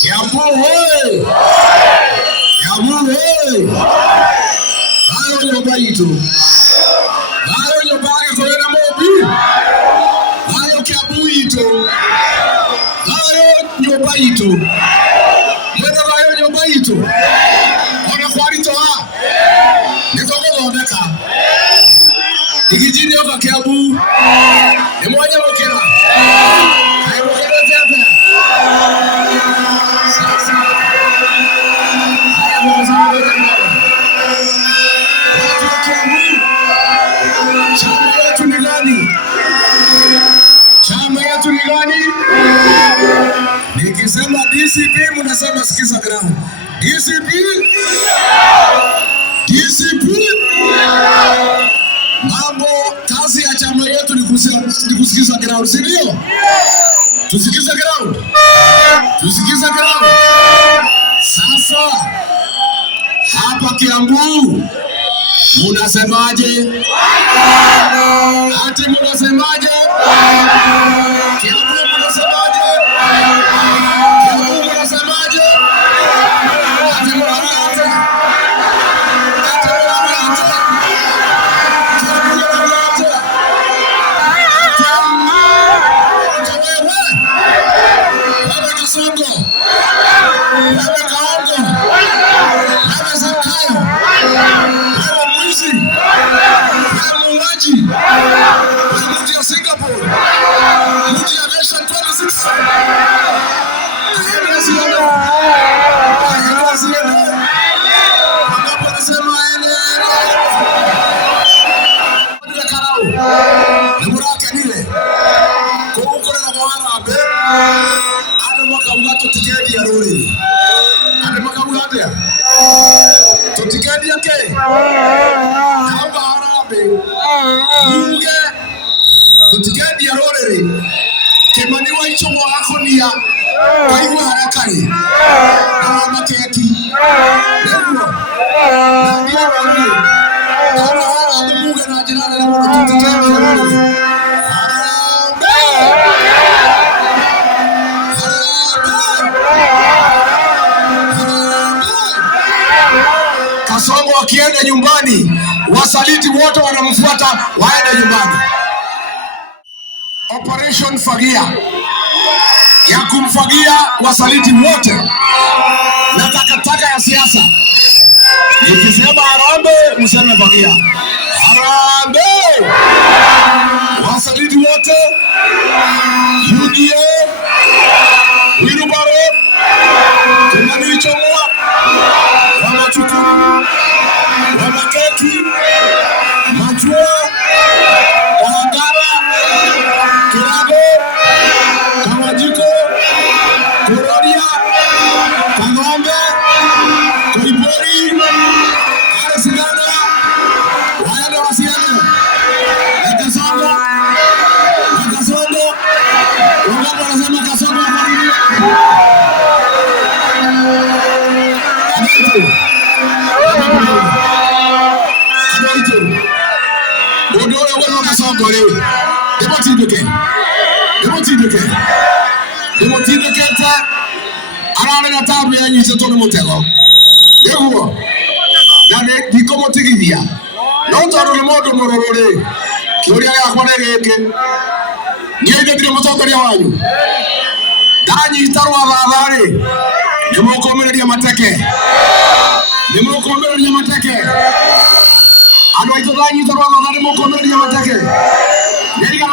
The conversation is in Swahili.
Kiambu hoye! Kiambu hoye! Hayo nyumba yetu. Hayo nyumba yake kwa Mobi. Hayo Kiambu yetu. Hayo nyumba yetu. Mwenda hayo nyumba yetu. Ona kwa rito ha. Nitoka ndeka. Ikijini yoka Kiambu. Ni mmoja mokera. Hayo mokera tena. Sasa. Hayo mokera. Watu wa Kiambu. Chama yetu ni gani? Chama yetu ni gani? Nikisema DCP mnasema sikiza ground. DCP? DCP? Mambo kazi ya chama yetu ni kusikiza ground, si ndio? Tusikize ground. Tusikize ground. Sasa hapa Kiambu munasemaje? Ati munasemaje? Kiambu munasemaje? Kiambu munasemaje? Ati munasemaje? Ati munasemaje? Kiambu munasemaje? Wewe Kasongo, wewe Kaongo, wewe Zakayo, wewe mwizi, wewe muuaji, wewe mtu ya Singapore, mtu ya Nation 26. Aende siende. Aende siende. Wangapo nasema aende. Ndio karao. Nimurake nile. Kwa ukora na mwana abe. Ado makabugato tiketi ya rori. Ado makabugato. To tiketi yake. Hamba harabe. Munge. To tiketi ya rori. Kemani wa icho wako niya. Kaiwa harakari. Na makeki. Ndio. Na ndio wani. Kama harabe munge na jirani na mwana to tiketi ya rori. Kasongo akienda nyumbani, wasaliti wote wanamfuata waende nyumbani. Operation Fagia ya kumfagia wasaliti wote na takataka ya siasa. Nikisema Harambee, mseme Fagia. Harambee! Wasaliti wote, UDA, Wilubaro, Tumanichomwa, Wamachukuru, Wamakeki, Machua, Wangara, Kirago, Kawajiko, Kororia, Kangombe, Koibori, Aresigana, waende wasiende. Kasongo, Kasongo, wangapo wanasema Kasongo hafarudi. Odoro wano Kasongo leo. Demo tiduke ta. Arane na tabu ya nyise tono motego. Dehuo. Nane dikomo tigidia. Notoro ni modo mororore. Kiuria ya kwa nege. Nyege dire motogori wanyu. Danyi tarwa babare. Demo komereria mateke. Demo komereria mateke. Ado ito danyi tarwa babare mo komereria mateke. Nyega